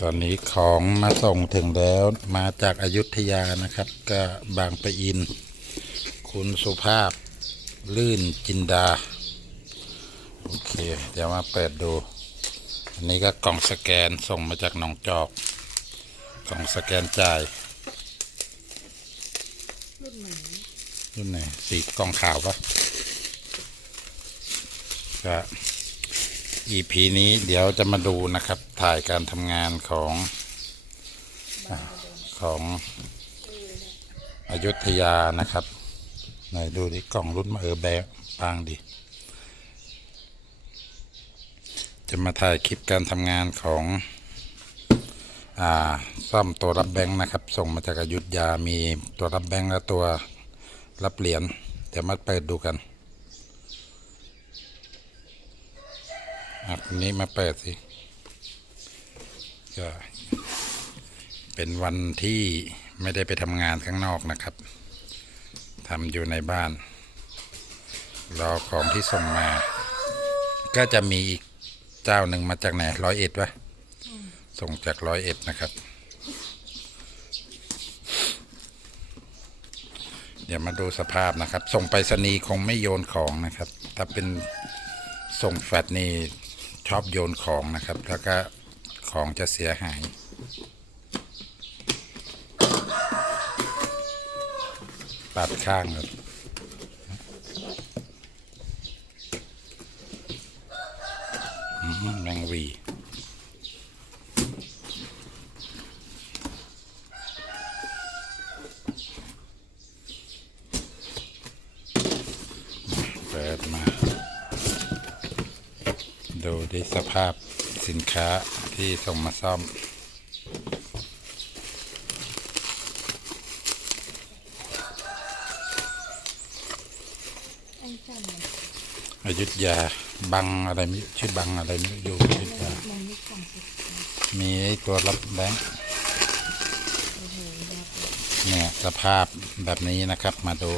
ตอนนี้ของมาส่งถึงแล้วมาจากอายุทยานะครับ ก็บางปะอิน คุณสุภาพลื่นจินดา โอเค เดี๋ยวมาเปิดดู อันนี้ก็กล่องสแกนส่งมาจากหนองจอกกล่องสแกนจ่ายรุ่นไหนสีกล่องขาวปะก็ EP นี้เดี๋ยวจะมาดูนะครับ ถ่ายการทำงานของอของอยุธยานะครับไหนดูดิกล่องรุ่นมาเออแบงปางดิจะมาถ่ายคลิปการทำงานของอ่าซ่อมตัวรับแบงค์นะครับ ส่งมาจากอายุธยามีตัวรับแบงค์และตัวรับเหรียญเดี๋ยวมาเปิดดูกัน อะทีนี้มาเปิดสิ ก็เป็นวันที่ไม่ได้ไปทำงานข้างนอกนะครับทำอยู่ในบ้าน รอของที่ส่งมา ก็จะมีอีกเจ้าหนึ่งมาจากไหนร้อยเอ็ดวะส่งจากร้อยเอ็ดนะครับ เดี๋ยวมาดูสภาพนะครับ ส่งไปรษณีย์คงไม่โยนของนะครับ ถ้าเป็นส่งแฟดนี่ ชอบโยนของนะครับ แล้วก็ของจะเสียหาย ปัดข้างครับแมงวี เปิดมา ดูดิสภาพสินค้าที่ส่งมาซ่อม อยุธยาบังอะไรไม่ชื่อบังอะไรไม่รู้อยู่อยุธยามีไอ้ตัวรับแบงค์เนี่ยสภาพแบบนี้นะครับมาดู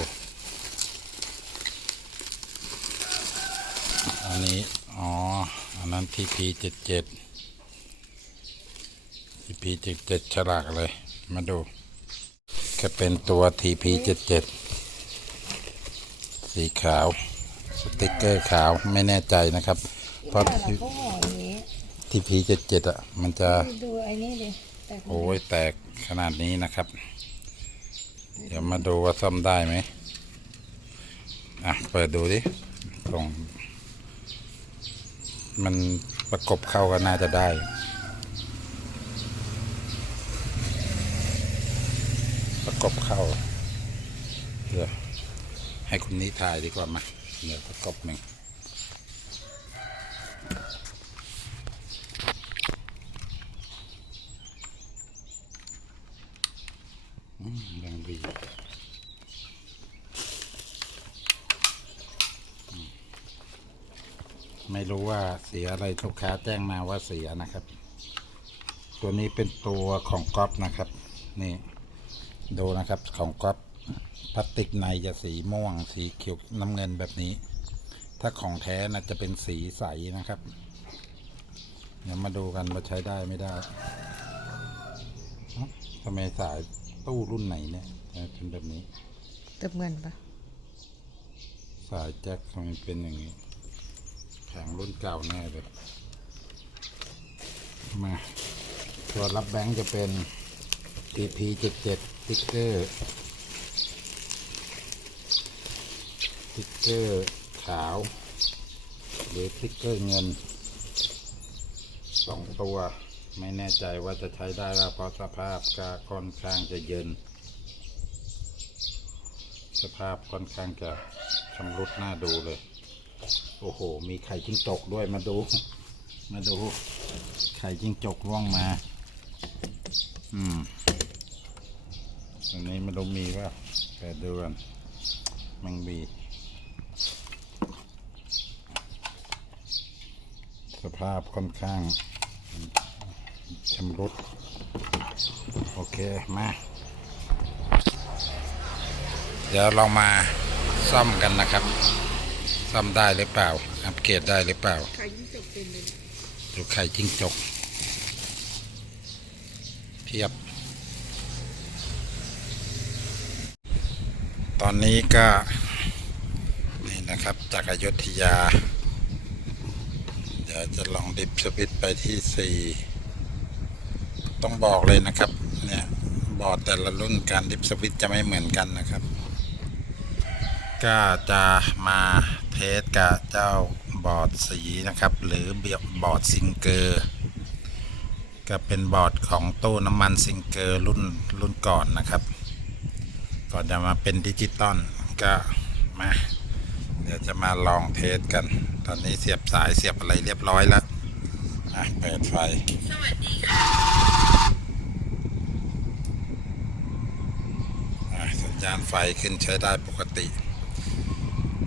อันนี้ อ๋ออันนั้น TP เจ็ดเจ็ด TP เจ็ดเจ็ดฉลากเลย มาดูก็เป็นตัว TP เจ็ดเจ็ดสีขาว สติกเกอร์ขาวไม่แน่ใจนะครับ เพราะแต่เราก็ห่ออย่างนี้ TP เจ็ดเจ็ดอะ มันจะดูไอ้นี่ดิแต่โอ้ยแตกขนาดนี้นะครับ เดี๋ยวมาดูว่าซ่อมได้ไหมอะ เปิดดูดิตรง มันประกบเข้าก็น่าจะได้ประกบเข้าเดี๋ยวให้คุณนี้ถ่ายดีกว่ามาเดี๋ยวประกบหนึ่งอืมยังดีอืมไม่ รู้ว่าเสียอะไรลูกค้าแจ้งมาว่าเสียนะครับ ตัวนี้เป็นตัวของก๊อฟนะครับ นี่ ดูนะครับของก๊อฟพลาสติกในจะสีม่วง สีเขียวน้ำเงินแบบนี้ ถ้าของแท้น่าจะเป็นสีใสนะครับ เดี๋ยวมาดูกันว่าใช้ได้ไม่ได้เอ้าทำไมสายตู้รุ่นไหนเนี่ยทำไมเป็นแบบนี้เติมเงินปะสายแจ็คทำไมเป็นอย่างนี้ แผงรุ่นเก่าแน่เลย มาตัวรับแบงค์จะเป็น TP 77 ติ๊กเกอร์ติ๊กเกอร์ขาว หรือติ๊กเกอร์เงินสองตัวไม่แน่ใจว่าจะใช้ได้ว่าเพราะสภาพก็ค่อนข้างจะเย็น สภาพค่อนข้างจะชำรุดน้าดูเลย โอ้โห มีไข่จิ้งจกด้วยมาดู มาดู ไข่จิ้งจกร่วงมา อืมอันนี้ม่รู้มีว่าแต่ดูกันมังบีสภาพค่อนข้างชำรุด โอเค มา เดี๋ยวเรามาซ่อมกันนะครับ ซ่อมได้หรือเปล่า อัปเกรดได้หรือเปล่าใครยิ่งจบเป็นเลยดูไข่จิ้งจกเพียบ ตอนนี้ก็ นี่นะครับจากอยุทยา เดี๋ยวจะลองดิฟสวิตไปที่สี่ต้องบอกเลยนะครับ เนี่ยบอร์ดแต่ละรุ่นการดิฟสวิตจะไม่เหมือนกันนะครับ ก็จะมา เทสกับเจ้าบอร์ดสีนะครับ หรือเบียบอร์ดซิงเกอร์ก็เป็นบอร์ดของตู้น้ำมันซิงเกอร์รุ่นรุ่นก่อนนะครับ ก่อนจะมาเป็นดิจิตอลก็มาเดี๋ยวจะมาลองเทสกัน ตอนนี้เสียบสายเสียบอะไรเรียบร้อยแล้วอะเปิดไฟอะสัญญาณไฟขึ้นใช้ได้ปกติ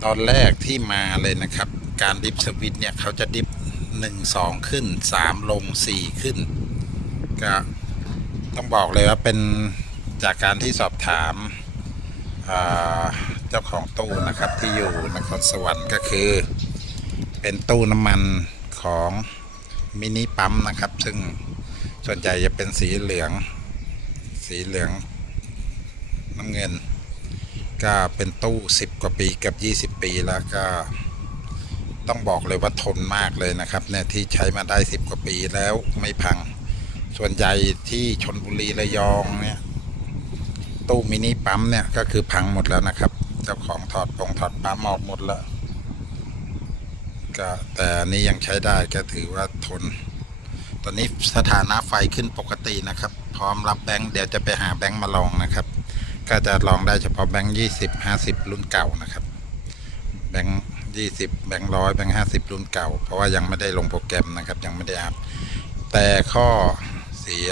ตอนแรกที่มาเลยนะครับ การดิฟสวิตเนี่ยเขาจะดิฟหนึ่งสองขึ้นสามลงสี่ขึ้น ก็ต้องบอกเลยว่าเป็นจากการที่สอบถามเจ้าของตู้นะครับที่อยู่นครสวรรค์ก็คือ เป็นตู้น้ำมันของมินิปั๊มนะครับ ซึ่งส่วนใหญ่จะเป็นสีเหลือง สีเหลืองน้ำเงิน ก็เป็นตู้ 10 กว่าปีเกับ 20 ปีแล้วก็ต้องบอกเลยว่าทนมากเลยนะครับเนี่ยที่ใช้มาได้ 10 กว่าปีแล้วไม่พัง ส่วนใหญ่ที่ชนบุรีระยองเนี่ยตู้มินิปั๊มเนี่ยก็คือพังหมดแล้วนะครับ เจ้าของถอดปงถอดปั๊มออกหมดแล้วก็แต่นนี้ยังใช้ได้ก็ถือว่าทน ตอนนี้สถานะไฟขึ้นปกตินะครับ พร้อมรับแบงค์เดี๋ยวจะไปหาแบงค์มาลองนะครับ ก็จะลองได้เฉพาะแบงค์ยี่สิบห้าสิบรุ่นเก่านะครับ แบงค์ยี่สิบแบงค์ร้อยแบงค์ห้าสิบรุ่นเก่า เพราะว่ายังไม่ได้ลงโปรแกรมนะครับ ยังไม่ได้อัพแต่ข้อเสีย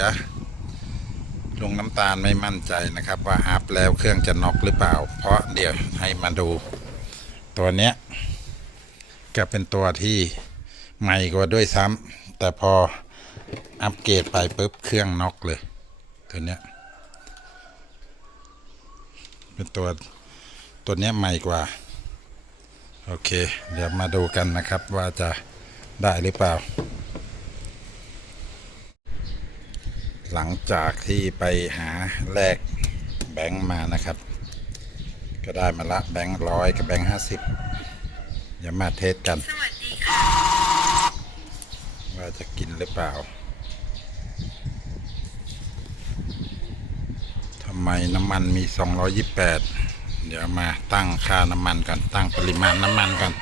ลงน้ำตาลไม่มั่นใจนะครับ ว่าอัพแล้วเครื่องจะน็อกหรือเปล่า เพราะเดี๋ยวให้มาดู ตัวเนี้ยก็เป็นตัวที่ใหม่กว่าด้วยซ้ำแต่พออัปเกรดไปปุ๊บเครื่องน็อกเลย ตัวเนี้ย เป็นตัวตัวเนี้ยใหม่กว่า โอเค เดี๋ยวมาดูกันนะครับว่าจะได้หรือเปล่า หลังจากที่ไปหาแลกแบงค์มานะครับ ก็ได้มาละแบงค์ร้อยกับแบงค์ห้าสิบเดี๋ยวมาเทสกัน ว่าจะกินหรือเปล่า ทำ ไมน้ำมันมี 228 เดี๋ยวมาตั้งค่าน้ำมันกัน ตั้งปริมาณน้ำมันกัน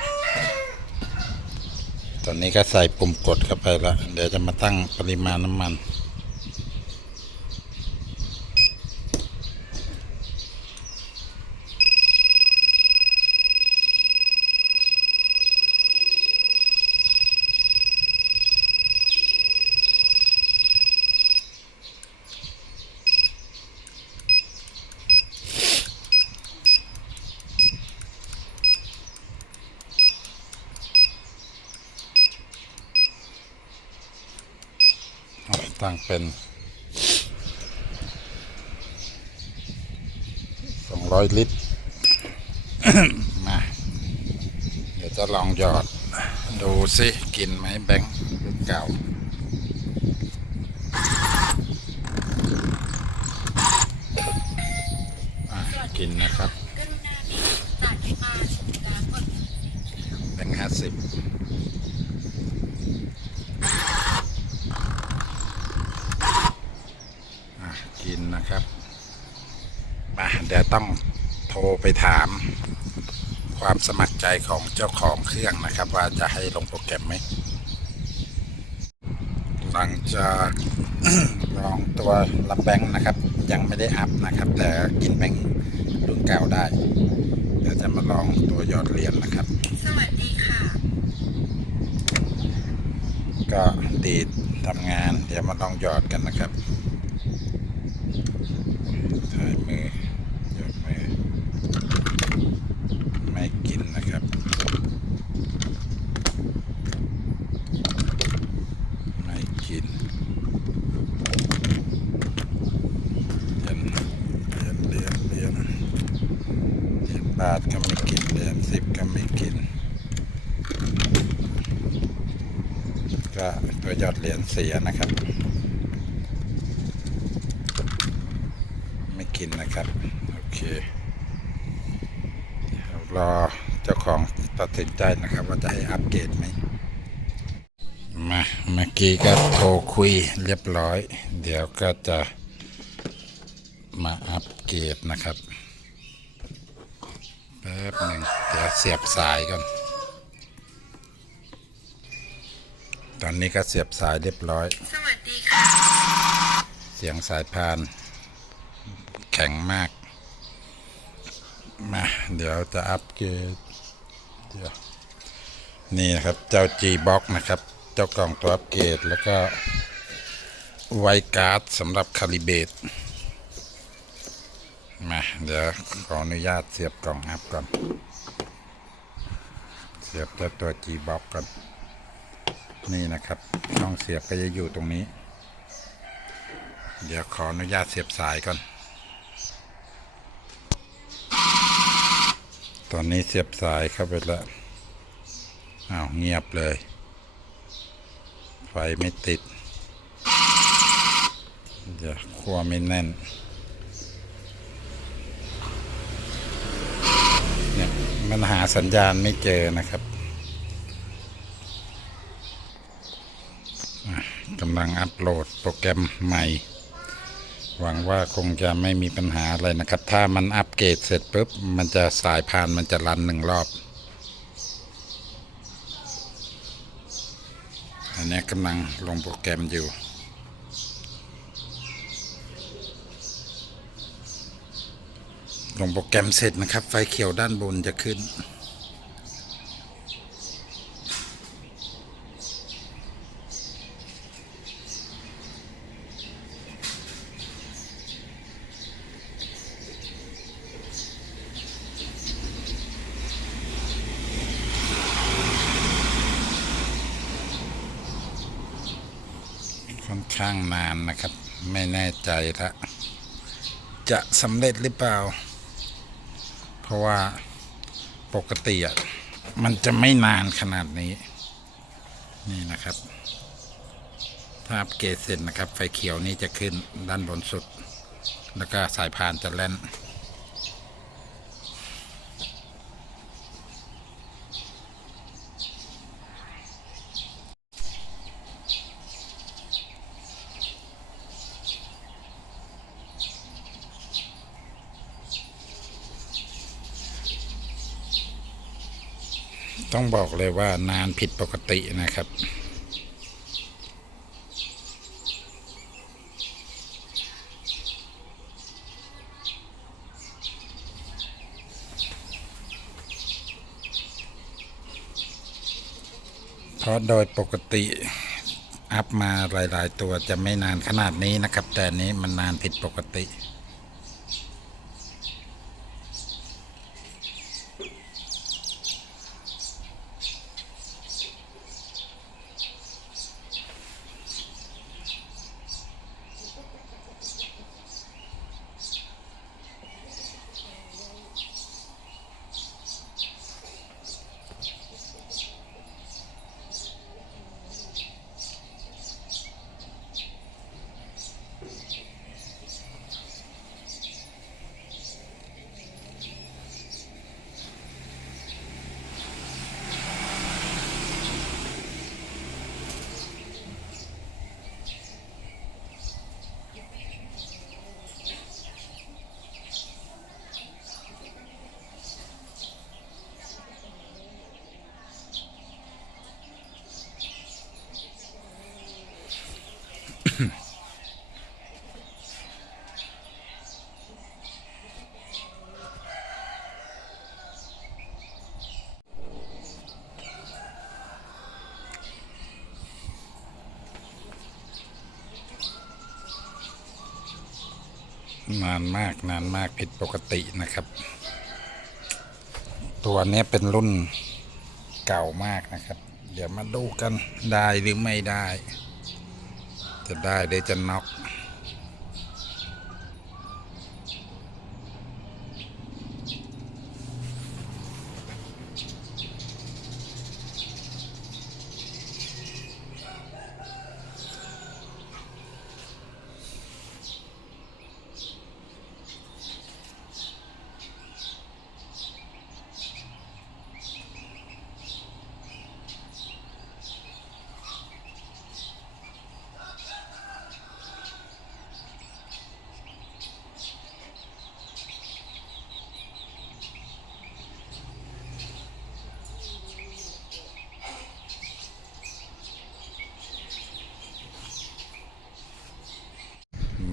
ตอนนี้ก็ใส่ปุ่มกดเข้าไปแล้ว เดี๋ยวจะมาตั้งปริมาณน้ำมัน ตั้งเป็น200ลิตร มา เดี๋ยวจะลองหยอด ดูสิ กินไหมแบงค์เก่า อะกินนะครับ แบงค์ห้าสิบ อะกินนะครับมาเดี๋ยวต้องโทร ไปถาม ความสมัครใจของเจ้าของเครื่องนะครับ ว่าจะให้ลงโปรแกรมไหม หลังจากลองตัวรับแบงค์นะครับ ยังไม่ได้อัพนะครับ แต่กินแบงค์รุ่นเก่าได้ เดี๋ยวจะมาลองตัวหยอดเหรียญนะครับ สวัสดีค่ะ ก็ดีดทำงาน เดี๋ยวมาลองหยอดกันนะครับถ่ายมือหยอดมือ ไม่กินนะครับ ไม่กินเหรียญเหรียญเหรียญเหรียญเหรียญ บาทก็ไม่กินเหรียญสิบก็ไม่กิน ก็ตัวยอดเหรียญเสียนะครับ ไม่กินนะครับ โอเคเดี๋ยวรอเจ้าของตัดสินใจนะครับ ว่าจะให้อัปเกรดไหมมาเมื่อกี้ก็โทรคุยเรียบร้อย เดี๋ยวก็จะมาอัปเกรดนะครับ ป๊บหนึ่งเดี๋ยวเสียบสายก่อน ตอนนี้ก็เสียบสายเรียบร้อย สวัสดีค่ะ เสียงสายพาน แข็งมาก มาเดี๋ยวจะอัปเกรดเดี๋ยวนี่นะครับเจ้า G Box นะครับ เจ้ากล่องตัวอัปเกรดแล้วก็ไวการ์ดสำหรับคาลิเบต มาเดี๋ยวขออนุญาตเสียบกล่องอัพก่อน เสียบเจ้าตัว G Box ก่อนนี่นะครับช่องเสียบก็จะอยู่ตรงนี้ เดี๋ยวขออนุญาตเสียบสายก่อน ตอนนี้เสียบสายเข้าไปแล้วอ้าวเงียบเลย ไฟไม่ติด เดี๋ยวขัวไม่แน่น เนี่ย มันหาสัญญาณไม่เจอนะครับกำลังอัปโหลดโปรแกรมใหม่ หวังว่าคงจะไม่มีปัญหาอะไรนะครับ ถ้ามันอัปเกรดเสร็จปุ๊บ มันจะสายพานมันจะรันหนึ่งรอบ อันนี้กำลังลงโปรแกรมอยู่ ลงโปรแกรมเสร็จนะครับ ไฟเขียวด้านบนจะขึ้น ค่อนข้างนานนะครับ ไม่แน่ใจละจะสำเร็จหรือเปล่า เพราะว่าปกติอะมันจะไม่นานขนาดนี้ นี่นะครับถ้าอัปเกรดเสร็จนะครับ ไฟเขียวนี้จะขึ้นด้านบนสุด แล้วก็สายพานจะแล่น ต้องบอกเลยว่านานผิดปกตินะครับ เพราะโดยปกติอัพมาหลาย ๆ ตัวจะไม่นานขนาดนี้นะครับ แต่นี้มันนานผิดปกติ นานมากนานมากผิดปกตินะครับ ตัวนี้เป็นรุ่นเก่ามากนะครับ เดี๋ยวมาดูกันได้หรือไม่ได้ จะได้หรือจะน็อก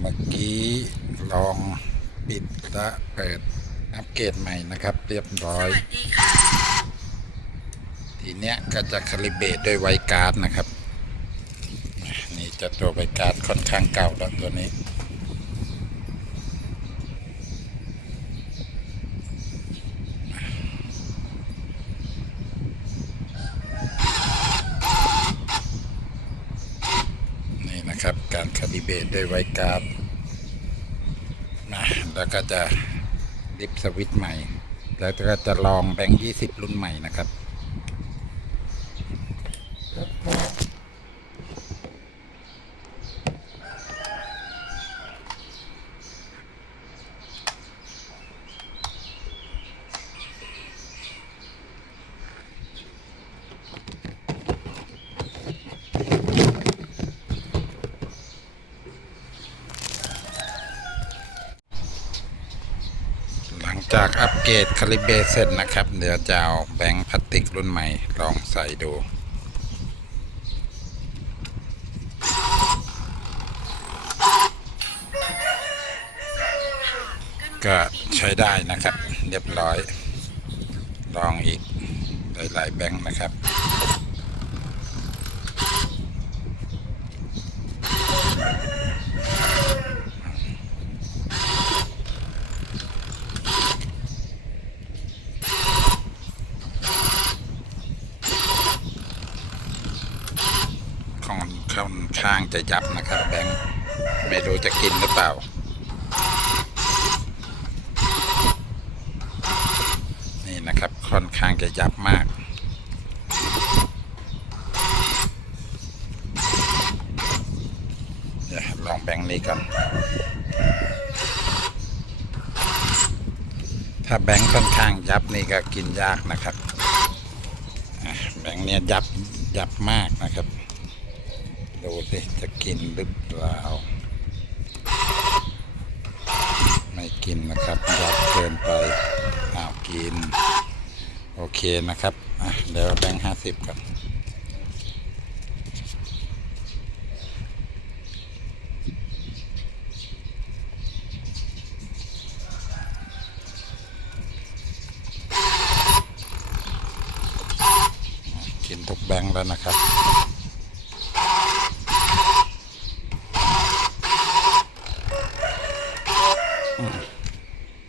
มื่อกี้ลองปิด และเปิดอัปเกรดใหม่นะครับ เรียบร้อย ทีเนี้ยก็จะคาลิเบรตด้วยไวการ์ดนะครับ นี่จะตัวไวการ์ดค่อนข้างเก่าแล้วตัวนี้นี่นะครับการคาลิเบรตด้วยไวการ์ด นะแล้วก็จะดิฟสวิตช์ใหม่ แล้วก็จะลองแบงค์ยี่สิบรุ่นใหม่นะครับ หลัง จากอัปเกตคาลิเบรเสร็จนะครับ เดี๋ยวจะเอาแบงค์พลาสติกรุ่นใหม่ลองใส่ดูก็ใช้ได้นะครับ เรียบร้อย ลองอีกหลายๆแบงค์นะครับ ของค่อนข้าง จะยับนะครับแบงค์ไม่รู้จะกินหรือเปล่า นี่นะครับค่อนข้างจะยับมากเดี๋ยวลองแบงค์นี้ก่อนถ้าแบงค์ค่อนข้างยับนี่ก็กินยากนะครับแบงค์เนี่ยยับยับมากนะครับ ดูสิจะกินหรือเปล่า ไม่กินนะครับยับเกินไปอ้าวกิน โอเคนะครับอะเดี๋ยวแบงค์ห้าสิบก่อนกินทุกแบงค์แล้วนะครับ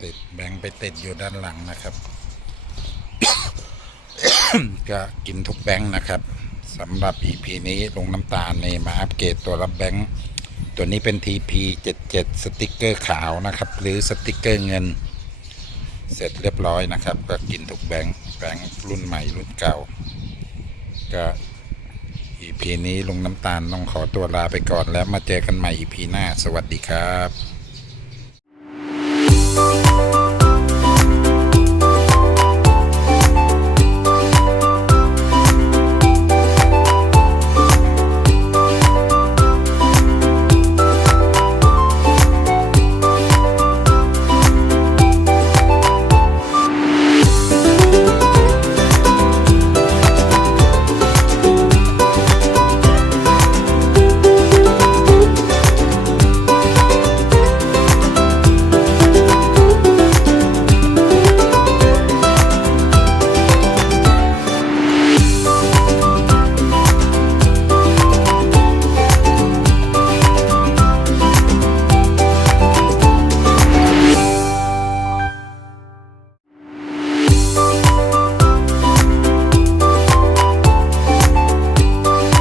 ติดแบงค์ไปติดอยู่ด้านหลังนะครับก็กินทุกแบงค์นะครับสำหรับ EP นี้ลงน้ำตาลในมาอัปเกรดตัวรับแบงค์ตัวนี้เป็น TP 77 สติกเกอร์ขาวนะครับ หรือสติกเกอร์เงิน เสร็จเรียบร้อยนะครับ ก็กินทุกแบงค์แบงค์รุ่นใหม่รุ่นเก่า ก็ EP นี้ลงน้ำตาลต้องขอตัวลาไปก่อนแล้วมาเจอกันใหม่ EP หน้า สวัสดีครับ